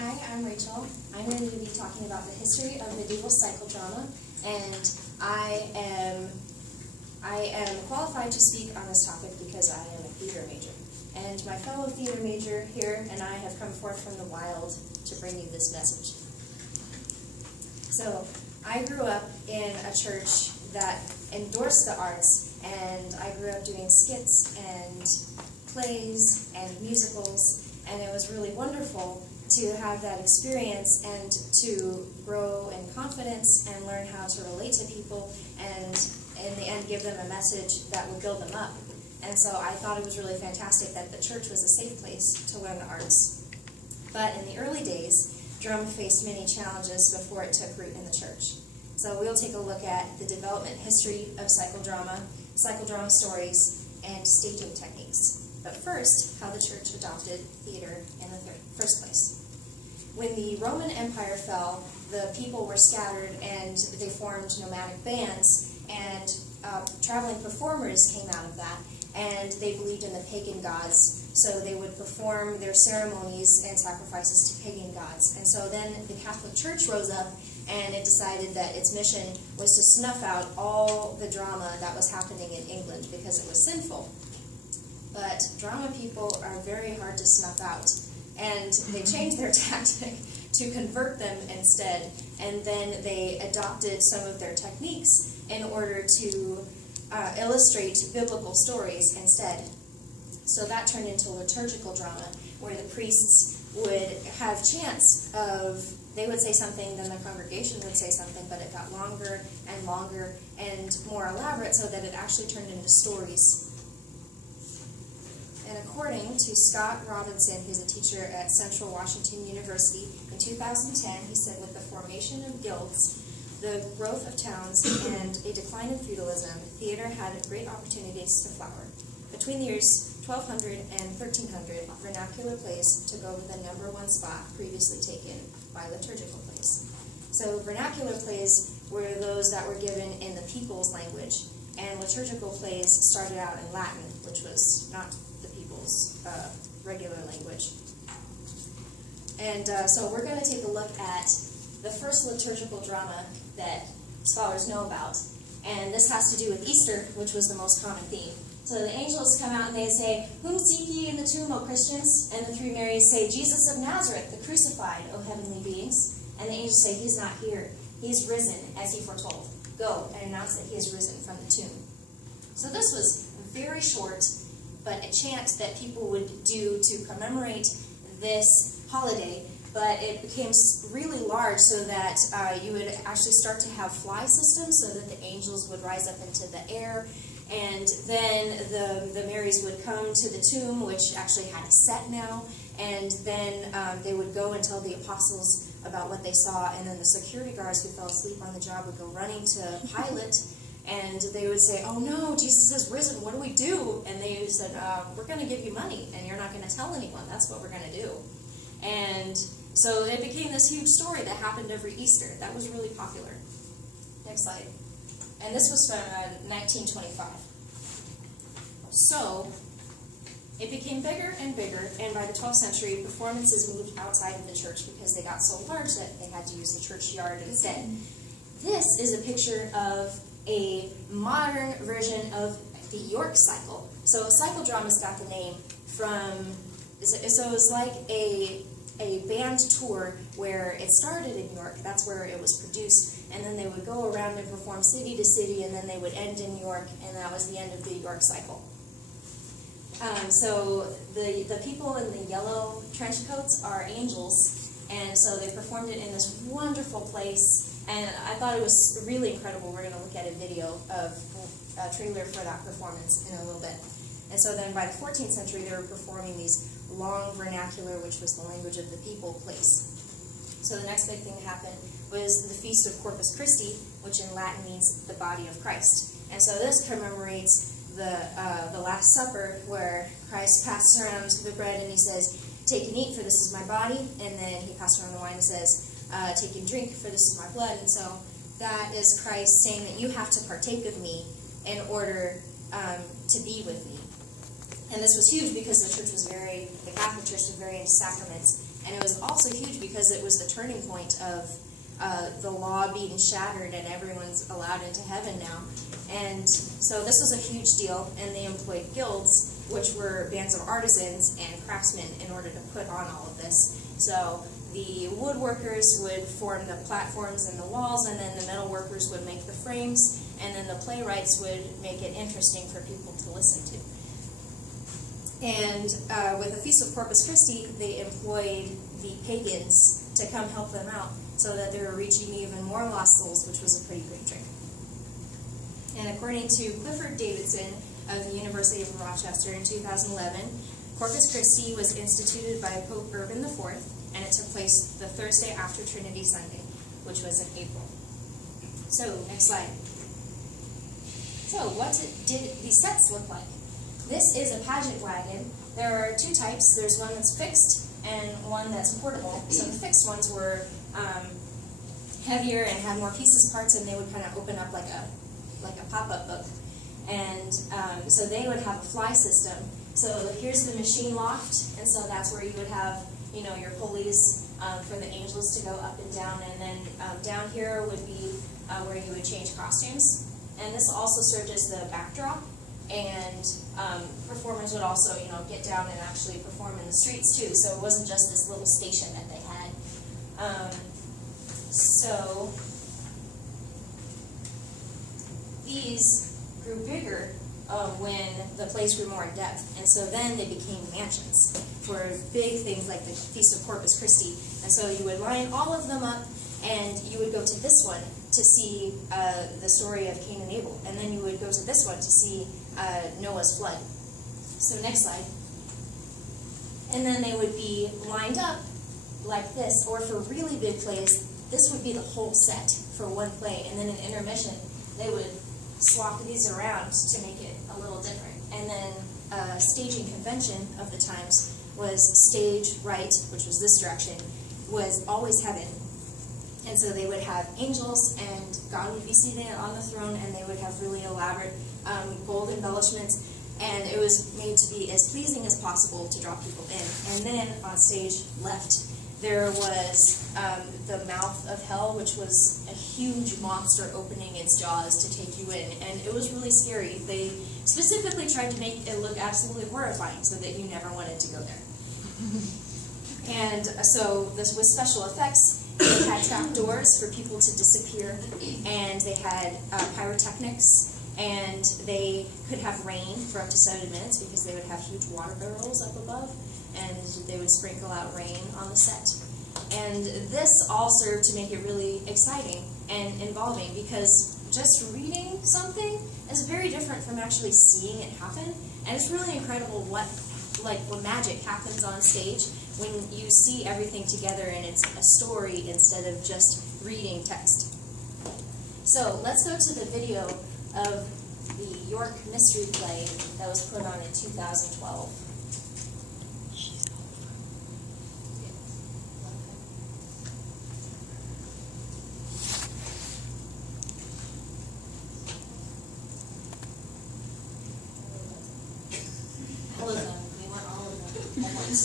Hi, I'm Rachel. I'm going to be talking about the history of medieval psychodrama, and I am qualified to speak on this topic because I am a theater major. And my fellow theater major here and I have come forth from the wild to bring you this message. So, I grew up in a church that endorsed the arts, and I grew up doing skits and plays and musicals, and it was really wonderful to have that experience and to grow in confidence and learn how to relate to people and in the end give them a message that would build them up. And so I thought it was really fantastic that the church was a safe place to learn the arts. But in the early days, drum faced many challenges before it took root in the church. So we'll take a look at the development history of psychodrama stories, and staging techniques. But first, how the church adopted theater in the first place. When the Roman Empire fell, the people were scattered and they formed nomadic bands, and traveling performers came out of that, and they believed in the pagan gods, so they would perform their ceremonies and sacrifices to pagan gods. And so then the Catholic Church rose up, and it decided that its mission was to snuff out all the drama that was happening in England because it was sinful. But drama people are very hard to snuff out, and they changed their tactic to convert them instead, and then they adopted some of their techniques in order to illustrate biblical stories instead. So that turned into liturgical drama, where the priests would have chants of, they would say something, then the congregation would say something, but it got longer and longer and more elaborate so that it actually turned into stories. And according to Scott Robinson, who's a teacher at Central Washington University, in 2010, he said, with the formation of guilds, the growth of towns, and a decline in feudalism, theater had great opportunities to flower. Between the years 1200 and 1300, vernacular plays took over the #1 spot previously taken by liturgical plays. So vernacular plays were those that were given in the people's language, and liturgical plays started out in Latin, which was not the people's regular language. And so we're going to take a look at the first liturgical drama that scholars know about, and this has to do with Easter, which was the most common theme. So the angels come out and they say, "Whom seek ye in the tomb, O Christians?" And the three Marys say, "Jesus of Nazareth, the crucified, O heavenly beings." And the angels say, "He's not here. He's risen, as he foretold. Go and announce that he is risen from the tomb." So this was very short, but a chant that people would do to commemorate this holiday, but it became really large so that you would actually start to have fly systems so that the angels would rise up into the air, and then the Marys would come to the tomb, which actually had a set now, and then they would go and tell the apostles about what they saw, and then the security guards who fell asleep on the job would go running to Pilate, and they would say, "Oh no, Jesus has risen, what do we do?" And they said, "We're going to give you money, and you're not going to tell anyone, that's what we're going to do." And so it became this huge story that happened every Easter. That was really popular. Next slide. And this was from 1925. So it became bigger and bigger, and by the 12th century, performances moved outside of the church because they got so large that they had to use the churchyard instead. This is a picture of a modern version of the York cycle. So psychodramas got the name from, so it was like a band tour where it started in York, that's where it was produced, and then they would go around and perform city to city, and then they would end in York, and that was the end of the York cycle. So the people in the yellow trench coats are angels, and so they performed it in this wonderful place, and I thought it was really incredible. We're going to look at a video of a trailer for that performance in a little bit. And so then by the 14th century, they were performing these long vernacular, which was the language of the people, plays. So the next big thing that happened was the Feast of Corpus Christi, which in Latin means the body of Christ. And so this commemorates the Last Supper, where Christ passes around the bread and he says, "Take and eat, for this is my body." And then he passes around the wine and says, "Take and drink, for this is my blood." And so that is Christ saying that you have to partake of me in order to be with me. And this was huge because the Catholic Church was very into sacraments, And it was also huge because it was the turning point of the law being shattered and everyone's allowed into heaven now. And so this was a huge deal, and they employed guilds, which were bands of artisans and craftsmen, in order to put on all of this. So the woodworkers would form the platforms and the walls, and then the metal workers would make the frames, and then the playwrights would make it interesting for people to listen to. And with the Feast of Corpus Christi, they employed the pagans to come help them out so that they were reaching even more lost souls, which was a pretty great trick. And according to Clifford Davidson of the University of Rochester in 2011, Corpus Christi was instituted by Pope Urban IV, and it took place the Thursday after Trinity Sunday, which was in April. So, next slide. So, what did these sets look like? This is a pageant wagon. There are two types. There's one that's fixed and one that's portable. So the fixed ones were heavier and had more pieces, parts, and they would kind of open up like a pop-up book. And so they would have a fly system. So here's the machine loft, and so that's where you would have, you know, your pulleys for the angels to go up and down. And then down here would be where you would change costumes. And this also served as the backdrop. And performers would also, you know, get down and actually perform in the streets too. So it wasn't just this little station that they had. So these grew bigger when the plays grew more in depth, and so then they became mansions for big things like the Feast of Corpus Christi. And so you would line all of them up, and you would go to this one to see the story of Cain and Abel, and then you would go to this one to see Noah's flood. So next slide. And then they would be lined up like this, or for really big plays, this would be the whole set for one play, and then in intermission, they would swap these around to make it a little different. And then staging convention of the times was stage right, which was this direction, was always heaven. And so they would have angels, and God would be seated on the throne, and they would have really elaborate gold embellishments, and it was made to be as pleasing as possible to draw people in. And then on stage left, there was the mouth of hell, which was a huge monster opening its jaws to take you in, and it was really scary. They specifically tried to make it look absolutely horrifying so that you never wanted to go there. And so this was special effects. They had trap doors for people to disappear, and they had pyrotechnics, and they could have rain for up to 7 minutes because they would have huge water barrels up above, and they would sprinkle out rain on the set. And this all served to make it really exciting and involving, because just reading something is very different from actually seeing it happen, and it's really incredible what magic happens on stage when you see everything together and it's a story instead of just reading text. So let's go to the video of the York Mystery Play that was put on in 2012. All of them. We want all of them at once.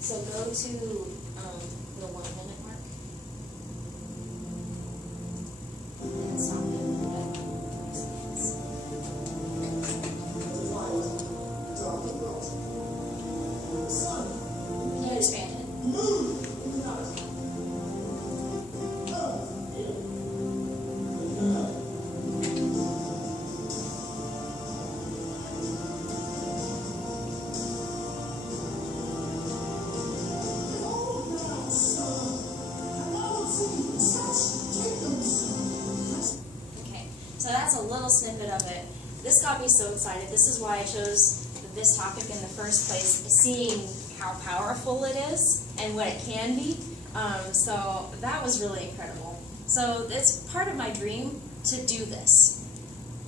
So go to the 1 minute mark. And stop it. Can you expand it? So that's a little snippet of it. This got me so excited. This is why I chose this topic in the first place, seeing how powerful it is and what it can be. So that was really incredible. So it's part of my dream to do this.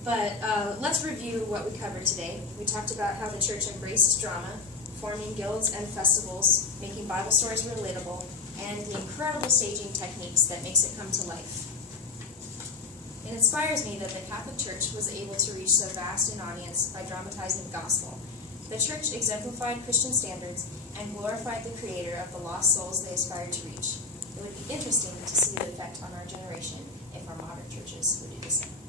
But let's review what we covered today. We talked about how the church embraced drama, forming guilds and festivals, making Bible stories relatable, and the incredible staging techniques that makes it come to life. It inspires me that the Catholic Church was able to reach so vast an audience by dramatizing the gospel. The church exemplified Christian standards and glorified the Creator of the lost souls they aspired to reach. It would be interesting to see the effect on our generation if our modern churches would do the same.